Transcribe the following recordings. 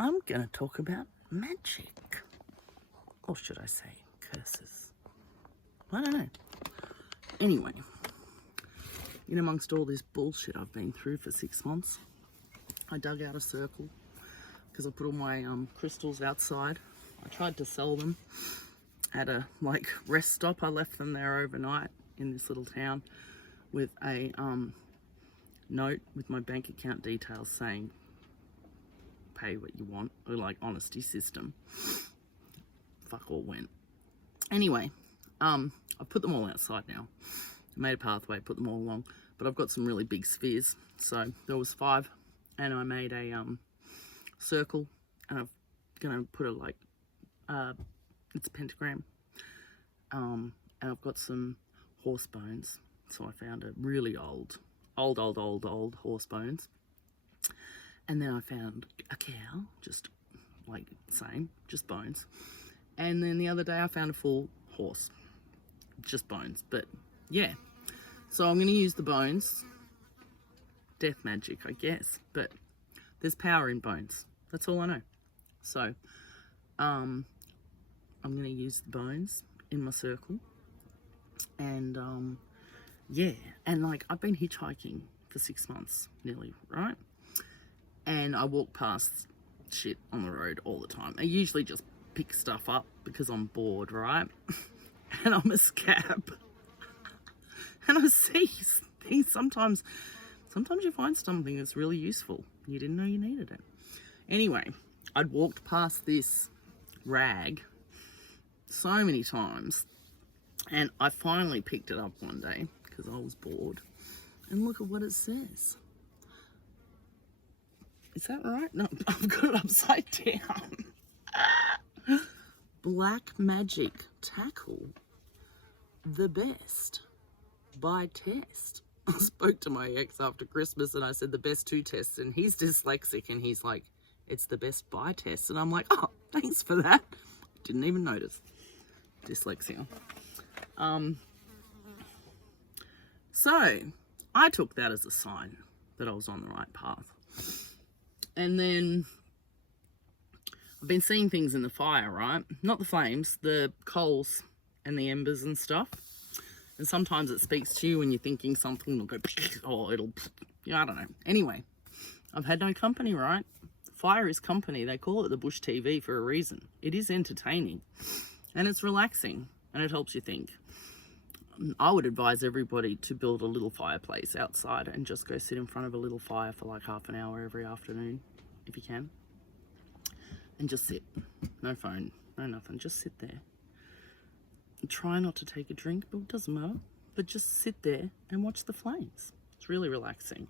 I'm going to talk about magic. Or should I say curses? I don't know. Anyway, in amongst all this bullshit I've been through for 6 months, I dug out a circle because I put all my crystals outside. I tried to sell them at a rest stop. I left them there overnight in this little town with a note with my bank account details saying pay what you want, or honesty system. Fuck all went. Anyway, I put them all outside now. I made a pathway, put them all along, but I've got some really big spheres. So there was 5, and I made a circle, and I'm gonna put it's a pentagram, and I've got some horse bones. So I found a really old horse bones, and then I found a cow, just just bones. And then the other day I found a full horse, just bones. But yeah, so I'm going to use the bones. Death magic, I guess, but there's power in bones. That's all I know. So I'm going to use the bones in my circle. And yeah, and I've been hitchhiking for 6 months nearly, right? And I walk past shit on the road all the time. I usually just pick stuff up because I'm bored, right? And I'm a scab. And I see things sometimes you find something that's really useful. You didn't know you needed it. Anyway, I'd walked past this rag so many times, and I finally picked it up one day because I was bored. And look at what it says. Is that right? No, I've got it upside down. Black magic tackle, the best by test. I spoke to my ex after Christmas and I said the best 2 tests, and he's dyslexic and he's like, it's the best by test. And I'm like, oh, thanks for that. Didn't even notice. Dyslexia. So I took that as a sign that I was on the right path. And then I've been seeing things in the fire, right? Not the flames, the coals and the embers and stuff. And sometimes it speaks to you when you're thinking something will go, or it'll, I don't know. Anyway, I've had no company, right? Fire is company. They call it the bush TV for a reason. It is entertaining and it's relaxing and it helps you think. I would advise everybody to build a little fireplace outside and just go sit in front of a little fire for half an hour every afternoon, if you can. And just sit. No phone, no nothing. Just sit there. And try not to take a drink, but it doesn't matter. But just sit there and watch the flames. It's really relaxing.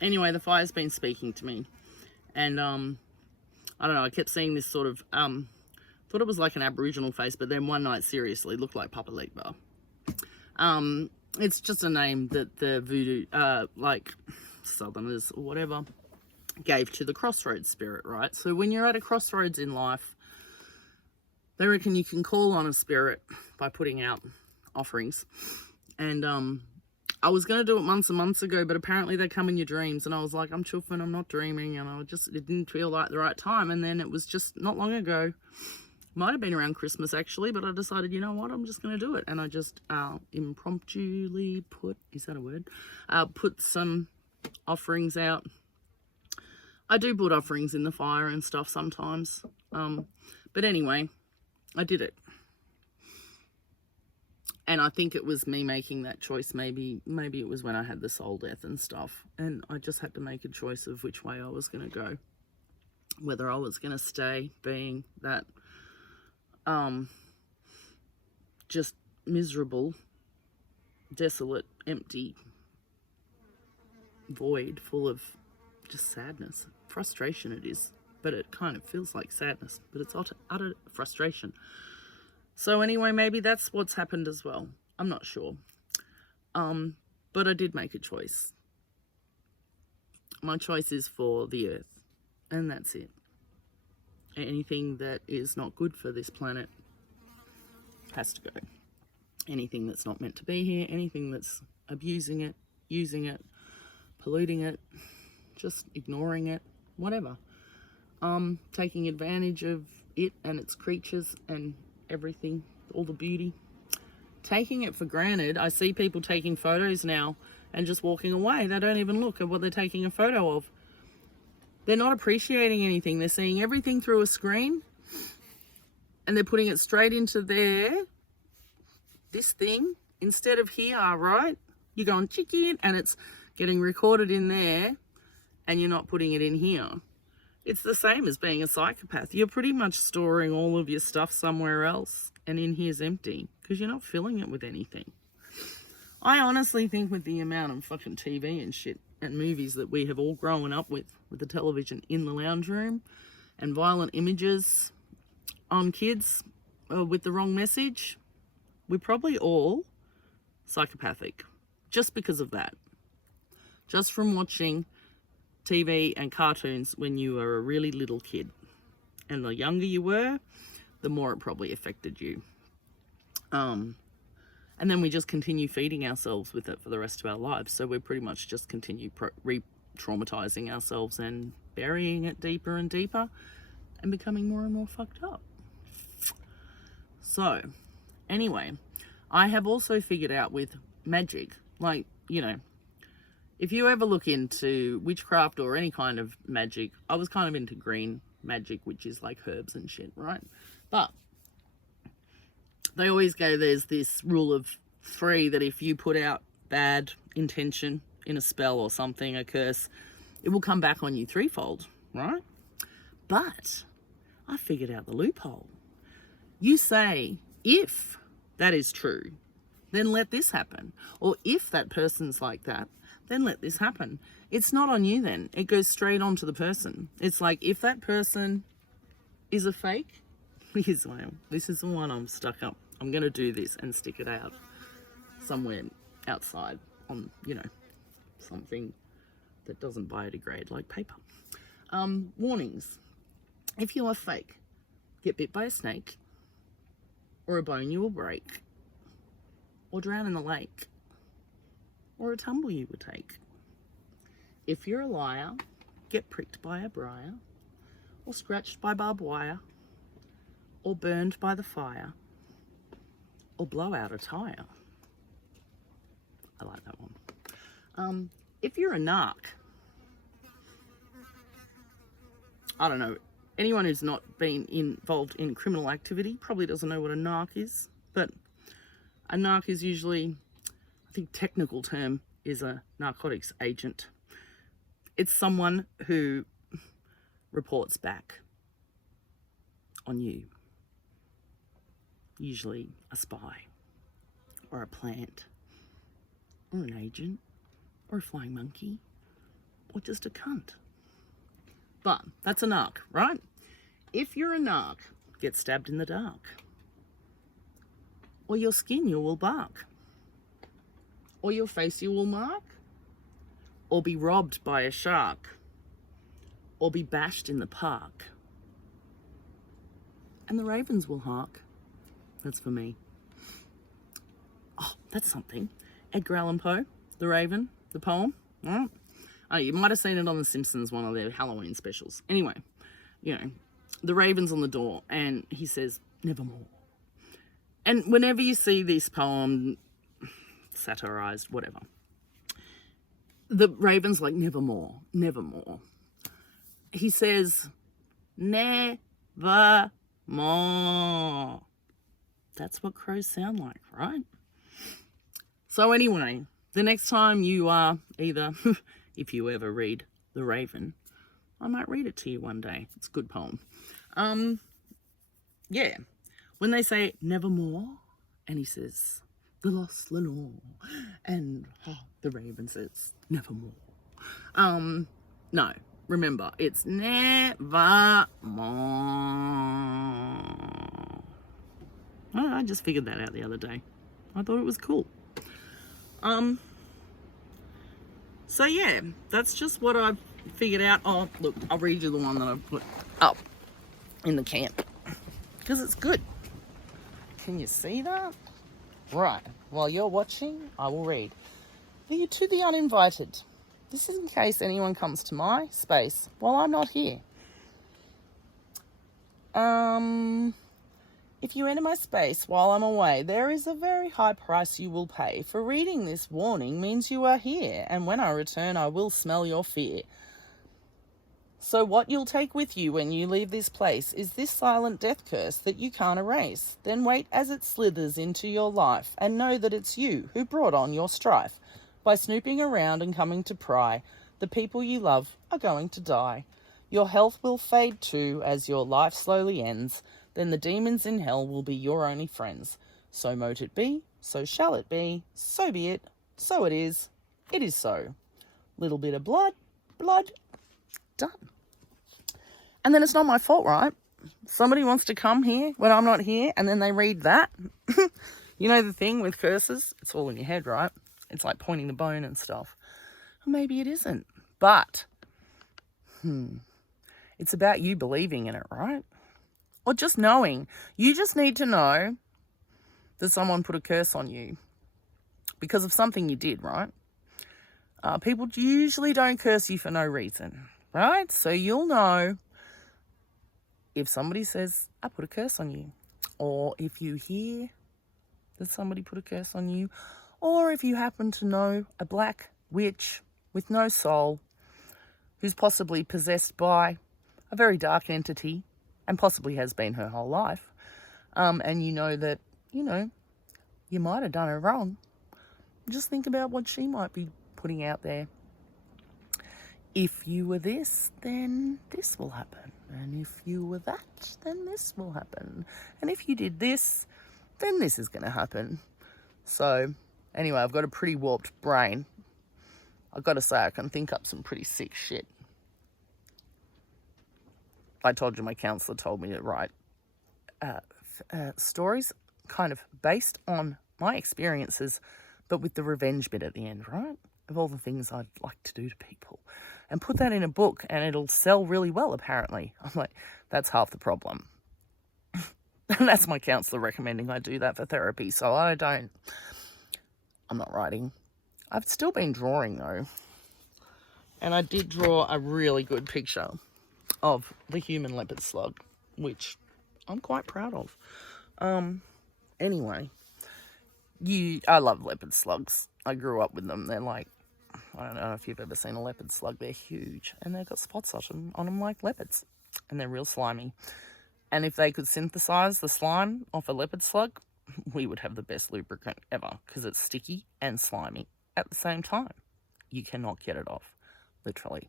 Anyway, the fire's been speaking to me. And, I don't know, I kept seeing this sort of, thought it was like an Aboriginal face, but then one night, seriously, looked like Papa Legba. It's just a name that the voodoo, Southerners or whatever, gave to the crossroads spirit, right? So when you're at a crossroads in life, they reckon you can call on a spirit by putting out offerings. And I was going to do it months and months ago, but apparently they come in your dreams. And I was like, I'm chuffing, I'm not dreaming. And it didn't feel like the right time. And then it was just not long ago. Might have been around Christmas actually, but I decided, you know what, I'm just going to do it. And I just impromptuly put some offerings out. I do put offerings in the fire and stuff sometimes. But anyway, I did it. And I think it was me making that choice. Maybe it was when I had the soul death and stuff. And I just had to make a choice of which way I was going to go. Whether I was going to stay being that just miserable, desolate, empty void full of just sadness. Frustration it is. But it kind of feels like sadness. But it's utter frustration. So anyway, maybe that's what's happened as well. I'm not sure. But I did make a choice. My choice is for the earth. And that's it. Anything that is not good for this planet has to go. Anything that's not meant to be here, anything that's abusing it, using it, polluting it, just ignoring it, whatever. taking advantage of it and its creatures and everything, all the beauty. Taking it for granted. I see people taking photos now and just walking away. They don't even look at what they're taking a photo of. They're not appreciating anything. They're seeing everything through a screen and they're putting it straight into this thing instead of here, right? You're going chicken and it's getting recorded in there and you're not putting it in here. It's the same as being a psychopath. You're pretty much storing all of your stuff somewhere else and in here's empty because you're not filling it with anything. I honestly think with the amount of fucking TV and shit and movies that we have all grown up with the television in the lounge room and violent images on kids with the wrong message, we're probably all psychopathic just because of that. Just from watching TV and cartoons when you were a really little kid. And the younger you were, the more it probably affected you. And then we just continue feeding ourselves with it for the rest of our lives. So we pretty much just continue re-traumatizing ourselves and burying it deeper and deeper and becoming more and more fucked up. So, anyway, I have also figured out with magic, like, you know, if you ever look into witchcraft or any kind of magic, I was kind of into green magic, which is like herbs and shit, right? But they always go, there's this rule of 3 that if you put out bad intention in a spell or something, a curse, it will come back on you 3-fold, right? But I figured out the loophole. You say, if that is true, then let this happen. Or if that person's like that, then let this happen. It's not on you then. It goes straight on to the person. It's like, if that person is a fake, this is the one I'm stuck up. I'm going to do this and stick it out somewhere outside on, you know, something that doesn't biodegrade like paper. Warnings. If you are fake, get bit by a snake, or a bone you will break, or drown in the lake, or a tumble you would take. If you're a liar, get pricked by a briar, or scratched by barbed wire, or burned by the fire, or blow out a tire. I like that one. If you're a narc, I don't know, anyone who's not been involved in criminal activity probably doesn't know what a narc is, but a narc is usually, I think technical term is a narcotics agent. It's someone who reports back on you. Usually a spy, or a plant, or an agent, or a flying monkey, or just a cunt. But that's a narc, right? If you're a narc, get stabbed in the dark, or your skin you will bark, or your face you will mark, or be robbed by a shark, or be bashed in the park, and the ravens will hark. That's for me. Oh, that's something. Edgar Allan Poe, The Raven, the poem. Oh, you might have seen it on The Simpsons, one of their Halloween specials. Anyway, you know, the raven's on the door and he says, nevermore. And whenever you see this poem satirized, whatever, the raven's like, nevermore, nevermore. He says, nevermore. That's what crows sound like, right? So anyway, the next time you are either, if you ever read The Raven, I might read it to you one day. It's a good poem. Yeah, when they say nevermore, and he says, the lost Lenore, and the Raven says, nevermore. No, remember, it's nevermore. I just figured that out the other day. I thought it was cool. So yeah, that's just what I've figured out. Oh, look, I'll read you the one that I've put up in the camp because it's good. Can you see that? Right, while you're watching, I will read. To the uninvited. This is in case anyone comes to my space while I'm not here. If you enter my space while I'm away, there is a very high price you will pay. For reading this warning means you are here, and when I return, I will smell your fear. So what you'll take with you when you leave this place is this silent death curse that you can't erase. Then wait as it slithers into your life, and know that it's you who brought on your strife. By snooping around and coming to pry, the people you love are going to die. Your health will fade too as your life slowly ends. Then the demons in hell will be your only friends. So mote it be, so shall it be, so be it, so it is so. Little bit of blood, done. And then it's not my fault, right? Somebody wants to come here when I'm not here, and then they read that. You know the thing with curses? It's all in your head, right? It's like pointing the bone and stuff. Well, maybe it isn't. But, it's about you believing in it, right? Or just knowing. You just need to know that someone put a curse on you because of something you did, right? People usually don't curse you for no reason, right? So you'll know if somebody says, I put a curse on you. Or if you hear that somebody put a curse on you. Or if you happen to know a black witch with no soul who's possibly possessed by a very dark entity and possibly has been her whole life. And you know that, you might have done her wrong. Just think about what she might be putting out there. If you were this, then this will happen. And if you were that, then this will happen. And if you did this, then this is going to happen. So, anyway, I've got a pretty warped brain. I've got to say, I can think up some pretty sick shit. I told you my counsellor told me to write stories kind of based on my experiences, but with the revenge bit at the end, right? Of all the things I'd like to do to people. And put that in a book and it'll sell really well, apparently. I'm like, that's half the problem. And that's my counsellor recommending I do that for therapy. So I'm not writing. I've still been drawing though. And I did draw a really good picture of the human leopard slug, which I'm quite proud of. Anyway, I love leopard slugs. I grew up with them. They're like, I don't know if you've ever seen a leopard slug. They're huge and they've got spots on them like leopards, and they're real slimy. And if they could synthesize the slime off a leopard slug, we would have the best lubricant ever, because it's sticky and slimy at the same time. You cannot get it off, literally.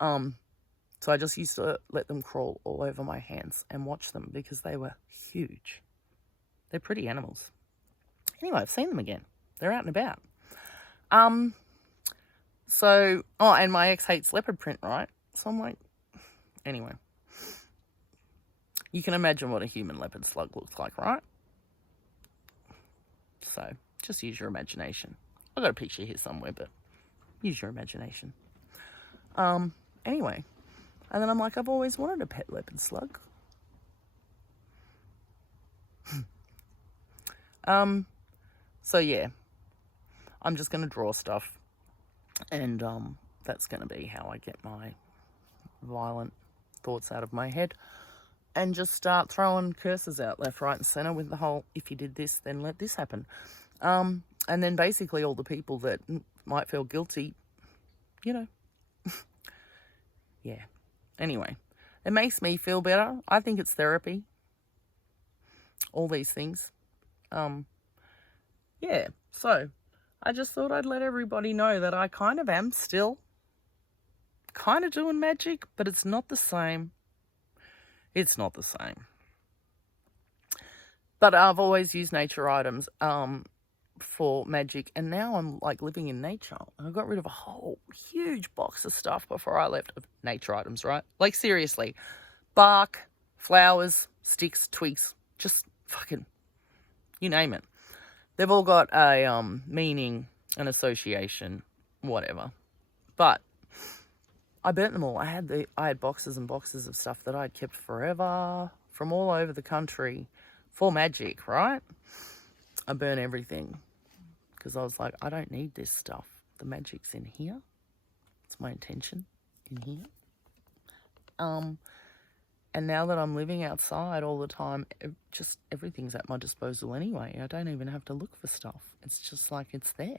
So I just used to let them crawl all over my hands and watch them because they were huge. They're pretty animals. Anyway, I've seen them again. They're out and about. And my ex hates leopard print, right? So I'm like, anyway. You can imagine what a human leopard slug looks like, right? So just use your imagination. I've got a picture here somewhere, but use your imagination. Anyway. And then I'm like, I've always wanted a pet leopard slug. So yeah, I'm just going to draw stuff. And that's going to be how I get my violent thoughts out of my head. And just start throwing curses out left, right and centre with the whole, if you did this, then let this happen. And then basically all the people that might feel guilty, yeah. Anyway, it makes me feel better. I think it's therapy. All these things. Yeah, so I just thought I'd let everybody know that I kind of am still kind of doing magic, but it's not the same. It's not the same. But I've always used nature items for magic, and now I'm like living in nature. I got rid of a whole huge box of stuff before I left, of nature items, right? Like seriously, bark, flowers, sticks, twigs, just fucking, you name it. They've all got a meaning, an association, whatever. But I burnt them all. I had boxes and boxes of stuff that I'd kept forever from all over the country for magic, right? I burnt everything because I was like, I don't need this stuff. The magic's in here. It's my intention in here. And now that I'm living outside all the time, just everything's at my disposal anyway. I don't even have to look for stuff. It's just like it's there.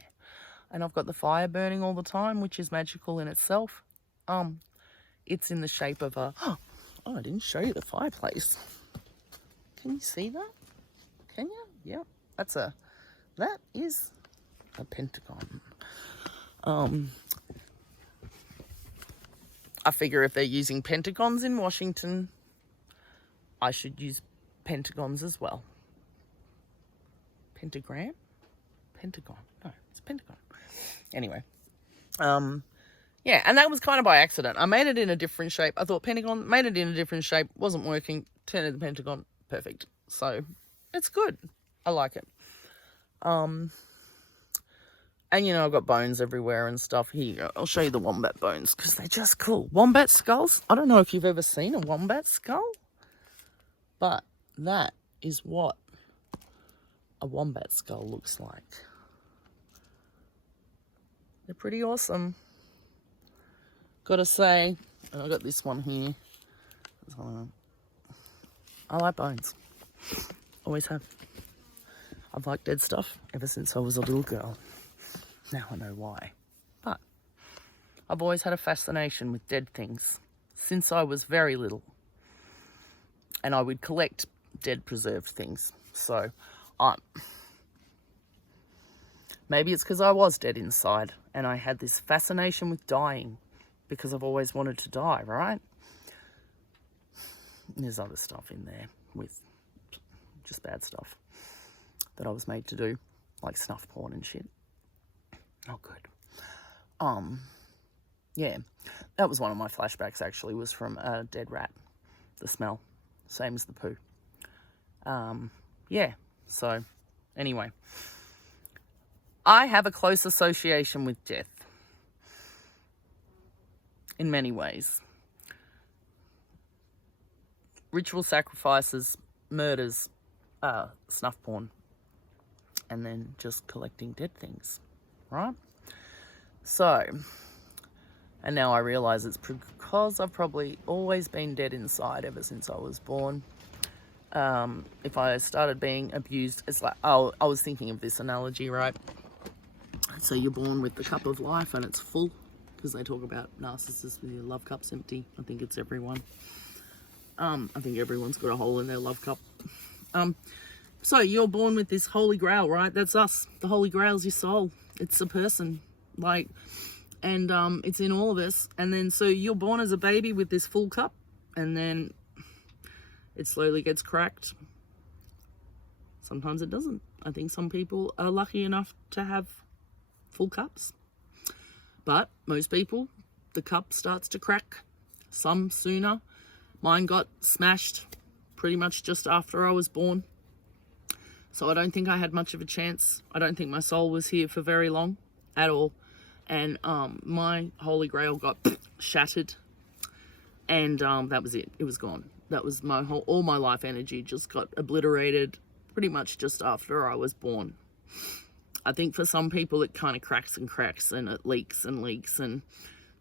And I've got the fire burning all the time, which is magical in itself. It's in the shape of a... Oh, I didn't show you the fireplace. Can you see that? Can you? Yeah. That is a Pentagon. I figure if they're using Pentagons in Washington, I should use Pentagons as well. Pentagram? Pentagon. No, it's Pentagon. Anyway. Yeah, and that was kind of by accident. I made it in a different shape. I thought Pentagon, made it in a different shape, wasn't working, turned it to Pentagon, perfect. So, it's good. I like it. And, you know, I've got bones everywhere and stuff. Here you go. I'll show you the wombat bones because they're just cool. Wombat skulls. I don't know if you've ever seen a wombat skull, but that is what a wombat skull looks like. They're pretty awesome. Gotta say, and I've got this one here. I like bones. Always have. I've liked dead stuff ever since I was a little girl. Now I know why. But I've always had a fascination with dead things since I was very little. And I would collect dead preserved things. So maybe it's because I was dead inside and I had this fascination with dying because I've always wanted to die, right? There's other stuff in there with just bad stuff that I was made to do, like snuff porn and shit. Oh, good. Yeah, that was one of my flashbacks, actually, was from a dead rat. The smell, same as the poo. Yeah, so, anyway. I have a close association with death. In many ways. Ritual sacrifices, murders, snuff porn, and then just collecting dead things, right? So, and now I realise it's because I've probably always been dead inside ever since I was born. If I started being abused, it's like, I was thinking of this analogy, right? So you're born with the cup of life and it's full, because they talk about narcissists with your love cup's empty. I think it's everyone. I think everyone's got a hole in their love cup. So you're born with this holy grail, right? That's us. The holy grail's your soul. It's a person, like, and it's in all of us. And then so you're born as a baby with this full cup, and then it slowly gets cracked. Sometimes it doesn't. I think some people are lucky enough to have full cups. But most people, the cup starts to crack. Some sooner. Mine got smashed pretty much just after I was born. So I don't think I had much of a chance. I don't think my soul was here for very long at all. And my holy grail got shattered. And that was it. It was gone. That was all my life energy just got obliterated pretty much just after I was born. I think for some people it kind of cracks and cracks and it leaks and leaks, and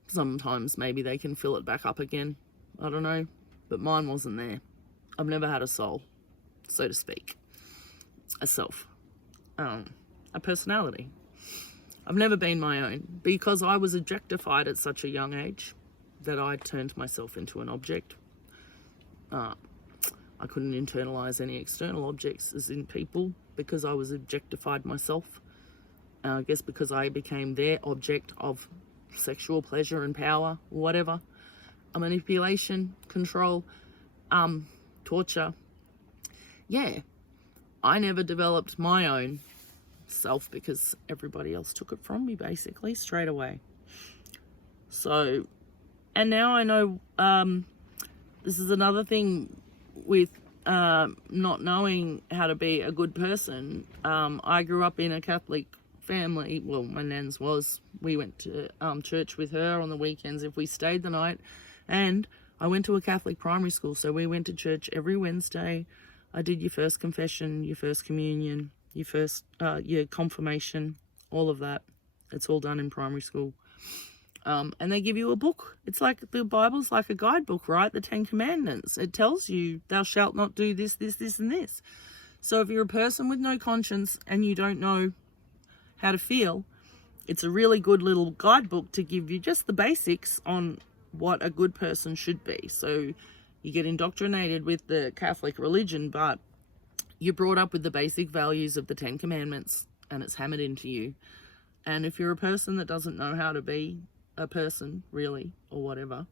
sometimes maybe they can fill it back up again. I don't know. But mine wasn't there. I've never had a soul, so to speak. A self. A personality. I've never been my own because I was objectified at such a young age that I turned myself into an object. I couldn't internalize any external objects as in people because I was objectified myself. I guess because I became their object of sexual pleasure and power, whatever. Manipulation, control, torture. Yeah, I never developed my own self because everybody else took it from me, basically, straight away. So, and now I know, this is another thing with not knowing how to be a good person. I grew up in a Catholic family. Well, my nan's was. We went to church with her on the weekends if we stayed the night. And I went to a Catholic primary school, so we went to church every Wednesday. I did your first confession, your first communion, your confirmation, all of that. It's all done in primary school. And they give you a book. It's like the Bible's like a guidebook, right? The 10 Commandments. It tells you, thou shalt not do this, this, this, and this. So if you're a person with no conscience and you don't know how to feel, it's a really good little guidebook to give you just the basics on what a good person should be. So you get indoctrinated with the Catholic religion, but you're brought up with the basic values of the 10 Commandments, and it's hammered into you. And if you're a person that doesn't know how to be a person, really, or whatever,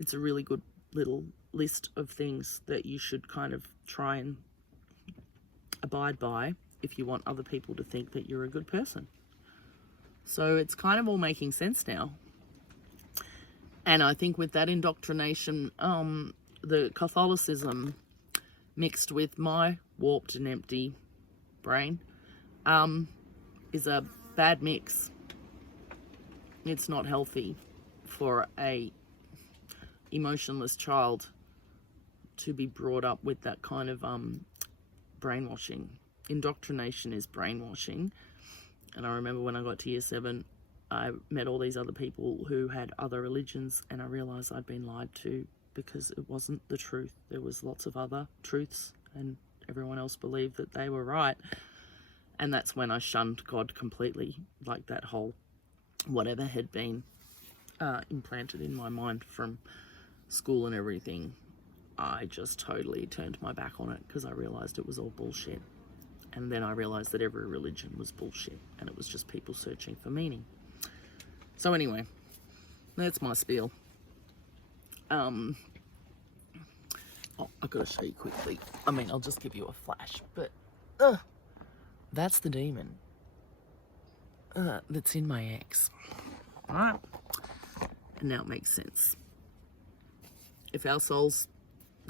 it's a really good little list of things that you should kind of try and abide by if you want other people to think that you're a good person. So it's kind of all making sense now. And I think with that indoctrination, the Catholicism mixed with my warped and empty brain is a bad mix. It's not healthy for a emotionless child to be brought up with that kind of brainwashing. Indoctrination is brainwashing. And I remember when I got to year 7, I met all these other people who had other religions, and I realized I'd been lied to because it wasn't the truth. There was lots of other truths, and everyone else believed that they were right. And that's when I shunned God completely, like that whole whatever had been implanted in my mind from school and everything. I just totally turned my back on it because I realized it was all bullshit. And then I realized that every religion was bullshit and it was just people searching for meaning. So anyway, that's my spiel. Oh, I've got to show you quickly. I mean, I'll just give you a flash, but that's the demon that's in my ex. All right, and now it makes sense. If our souls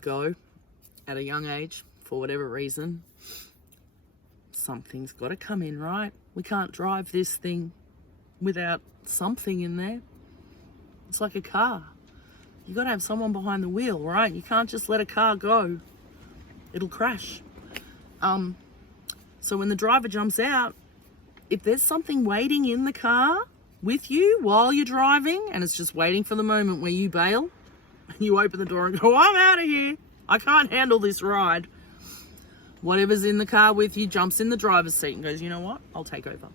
go at a young age for whatever reason, something's got to come in, right? We can't drive this thing without something in there. It's like a car. You got to have someone behind the wheel, right? You can't just let a car go. It'll crash. So when the driver jumps out, if there's something waiting in the car with you while you're driving and it's just waiting for the moment where you bail and you open the door and go, I'm out of here. I can't handle this ride. Whatever's in the car with you jumps in the driver's seat and goes, you know what? I'll take over.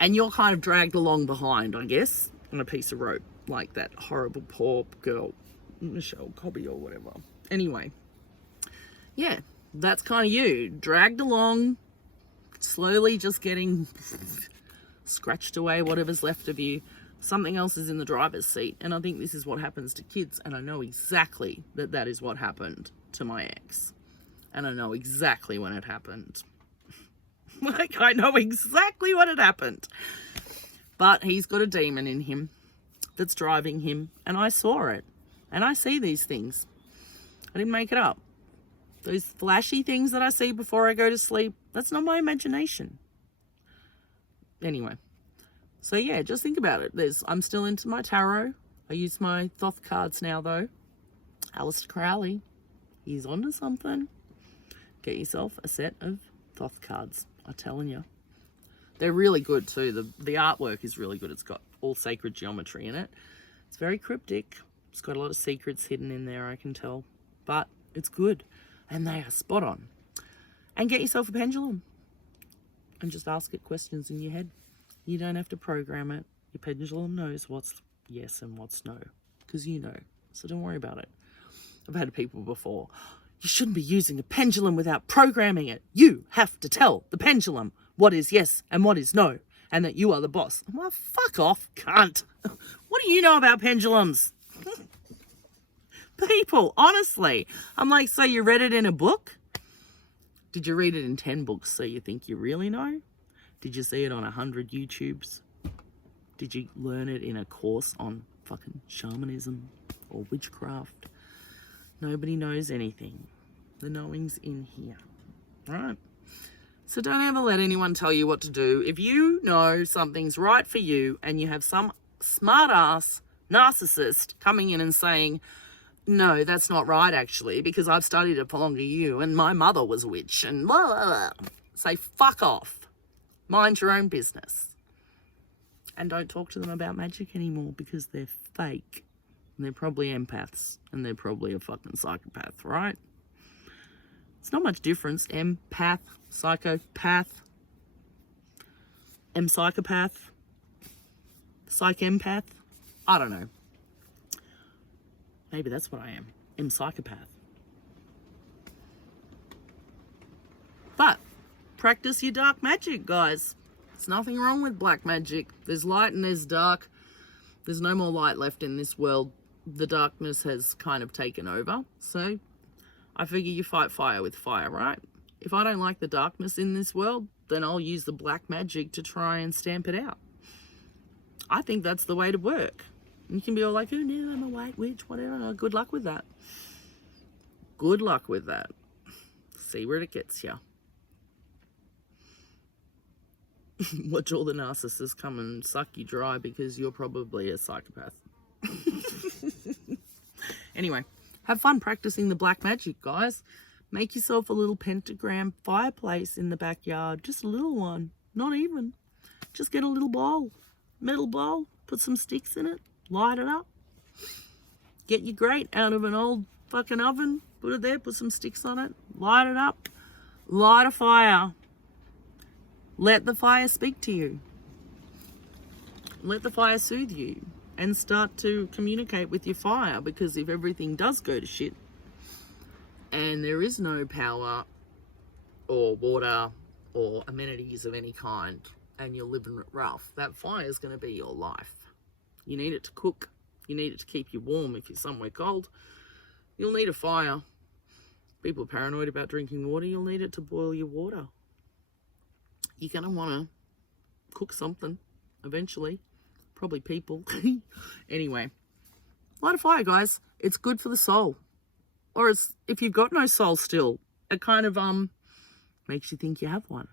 And you're kind of dragged along behind, I guess, on a piece of rope, like that horrible poor girl, Michelle Cobby or whatever. Anyway, yeah, that's kind of you, dragged along, slowly just getting scratched away, whatever's left of you. Something else is in the driver's seat. And I think this is what happens to kids. And I know exactly that that is what happened to my ex. And I know exactly when it happened. Like, I know exactly what had happened. But he's got a demon in him that's driving him. And I saw it. And I see these things. I didn't make it up. Those flashy things that I see before I go to sleep, that's not my imagination. Anyway. So yeah, just think about it. I'm still into my tarot. I use my Thoth cards now though. Aleister Crowley. He's onto something. Get yourself a set of Thoth cards. I'm telling you. They're really good too. The artwork is really good. It's got all sacred geometry in it. It's very cryptic. It's got a lot of secrets hidden in there, I can tell. But it's good. And they are spot on. And get yourself a pendulum. And just ask it questions in your head. You don't have to program it. Your pendulum knows what's yes and what's no. Because you know. So don't worry about it. I've had people before. You shouldn't be using a pendulum without programming it. You have to tell the pendulum what is yes and what is no. And that you are the boss. Well, fuck off, cunt. What do you know about pendulums? People, honestly. I'm like, so you read it in a book? Did you read it in 10 books so you think you really know? Did you see it on 100 YouTubes? Did you learn it in a course on fucking shamanism or witchcraft? Nobody knows anything. The knowing's in here. Right? So don't ever let anyone tell you what to do. If you know something's right for you and you have some smart ass narcissist coming in and saying, no, that's not right actually, because I've studied it for longer than you and my mother was a witch and blah, blah, blah. Say fuck off. Mind your own business. And don't talk to them about magic anymore because they're fake. And they're probably empaths. And they're probably a fucking psychopath, right? It's not much difference. Empath, psychopath, empsychopath, psych-empath. I don't know. Maybe that's what I am. Empsychopath. But practice your dark magic, guys. There's nothing wrong with black magic. There's light and there's dark. There's no more light left in this world. The darkness has kind of taken over. So I figure you fight fire with fire, right? If I don't like the darkness in this world, then I'll use the black magic to try and stamp it out. I think that's the way to work. You can be all like, oh no, I'm a white witch, whatever. Good luck with that. Good luck with that. See where it gets you. Watch all the narcissists come and suck you dry because you're probably a psychopath. Anyway, have fun practicing the black magic, guys. Make yourself a little pentagram fireplace in the backyard. Just a little one. Not even. Just get a little bowl. Metal bowl. Put some sticks in it. Light it up. Get your grate out of an old fucking oven. Put it there. Put some sticks on it. Light it up. Light a fire. Let the fire speak to you. Let the fire soothe you. And start to communicate with your fire. Because if everything does go to shit, and there is no power or water or amenities of any kind, and you're living it rough, that fire is going to be your life. You need it to cook. You need it to keep you warm if you're somewhere cold. You'll need a fire. People are paranoid about drinking water. You'll need it to boil your water. You're going to want to cook something eventually. Probably people. Anyway, light a fire, guys. It's good for the soul. Or it's, if you've got no soul still, it kind of makes you think you have one.